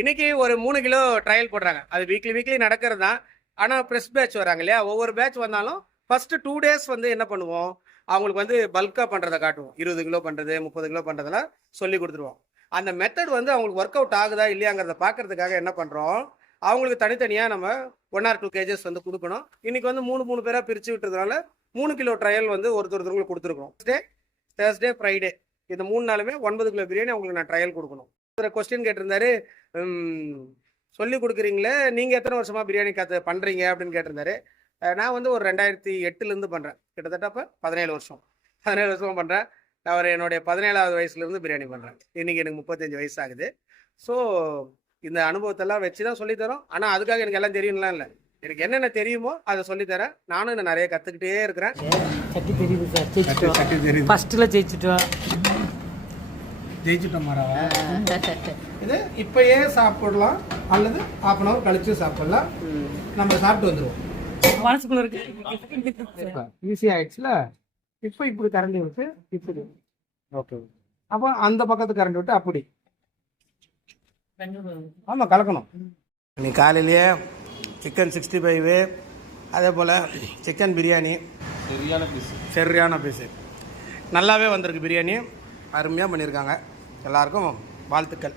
இன்னைக்கு ஒரு 3 kilo trial போடுறாங்க. அது வீக்லி நடக்கிறது தான். ஆனா ஃப்ரெஷ் பேட்ச் வராங்க இல்லையா? ஒவ்வொரு பேட்ச் வந்தாலும் ஃபர்ஸ்ட் 2 டேஸ் வந்து என்ன பண்ணுவோம்? அவங்களுக்கு வந்து பல்கா பண்றத காட்டுவோம். 20 கிலோ பண்றது, 30 கிலோ பண்றதெல்லாம் சொல்லிக் குடுத்துருவோம். அந்த மெத்தட் வந்து அவங்களுக்கு ஒர்க் அவுட் ஆகுதா இல்லையாங்கிறத பார்க்கறதுக்காக என்ன பண்றோம்? அவங்களுக்கு தனித்தனியா நம்ம 1 ஆர் 2 கேஜஸ் வந்து குடுக்கணும். இன்னைக்கு வந்து 3 பேரா பிரிச்சு விட்டதுனால 3 கிலோ ட்ரையல் வந்து ஒருத்தருக்கு குடுத்துருக்கோம். Thursday, Friday இந்த 3 நாளுமே 9 கிலோ பிரியாணி அவங்களுக்கு நான் ட்ரையல் குடுக்கணும். ஒரு கொஸ்டின் கேட்டிருந்தாரு. சொல்லிக் குடுக்குறீங்களே, நீங்க எத்தனை வருஷமா பிரியாணி பண்றீங்க அப்படின்னு கேட்டிருந்தாரு. நான் வந்து ஒரு 2008லேருந்து பண்றேன். கிட்டத்தட்ட அப்ப 17 வருஷம். 17 வருஷமா பண்றேன். நான் என்னுடைய 17வது வயசுலேருந்து பிரியாணி பண்றேன். இன்னைக்கு எனக்கு 35 வயசு ஆகுது. ஸோ இந்த அனுபவத்தெல்லாம் வச்சு தான் சொல்லித் தரோம். ஆனா அதுக்காக எனக்கு எல்லாம் தெரியும்லாம் இல்லை. எனக்கு என்னென்ன தெரியுமோ அதை சொல்லித்தரேன். நானும் இன்னும் நிறைய கற்றுக்கிட்டே இருக்கிறேன். சட்டி தெரியுது சார், ஜெயிச்சிட்டோம். ஃபர்ஸ்ட்ல ஜெயிச்சிட்டோம். மாறாவா இது இப்பயே சாப்பிடலாம் அல்லது ½ அன் அவர் கழிச்சு சாப்பிடலாம். நம்ம சாப்பிட்டு வந்துடுவோம். மனசுக்குள்ள இருக்கு ஈஸி ஆயிடுச்சுல. இப்போ இப்படி கரண்டி விட்டு இப்படி. ஓகே. அப்போ அந்த பக்கத்து கரண்டி விட்டு அப்படி. ஆமாம், கலக்கணும். இன்னைக்கு காலையிலேயே சிக்கன் 65, அதே போல் சிக்கன் பிரியாணி சரியான பீஸு நல்லாவே வந்திருக்கு. பிரியாணி அருமையாக பண்ணியிருக்காங்க. எல்லாருக்கும் வாழ்த்துக்கள்.